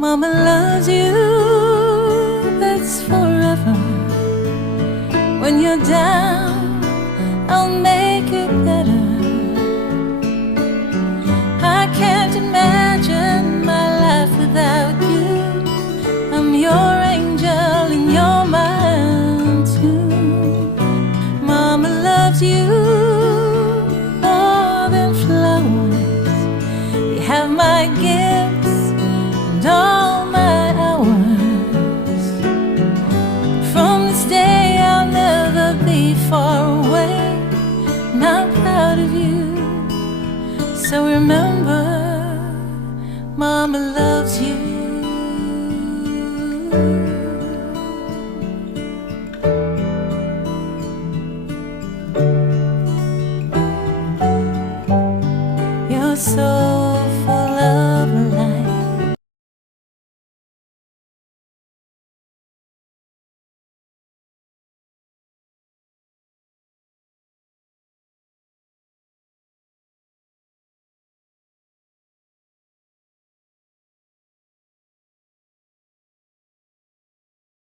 Mama loves you, that's forever. When you're down, I'll make it better. I can't imagine my life without you. I'm your angel and you're mine too. Mama loves you more than flowers. You have my gifts and all my hours. From this day I'll never be far away, and I'm proud of you. So remember, Mama loves you.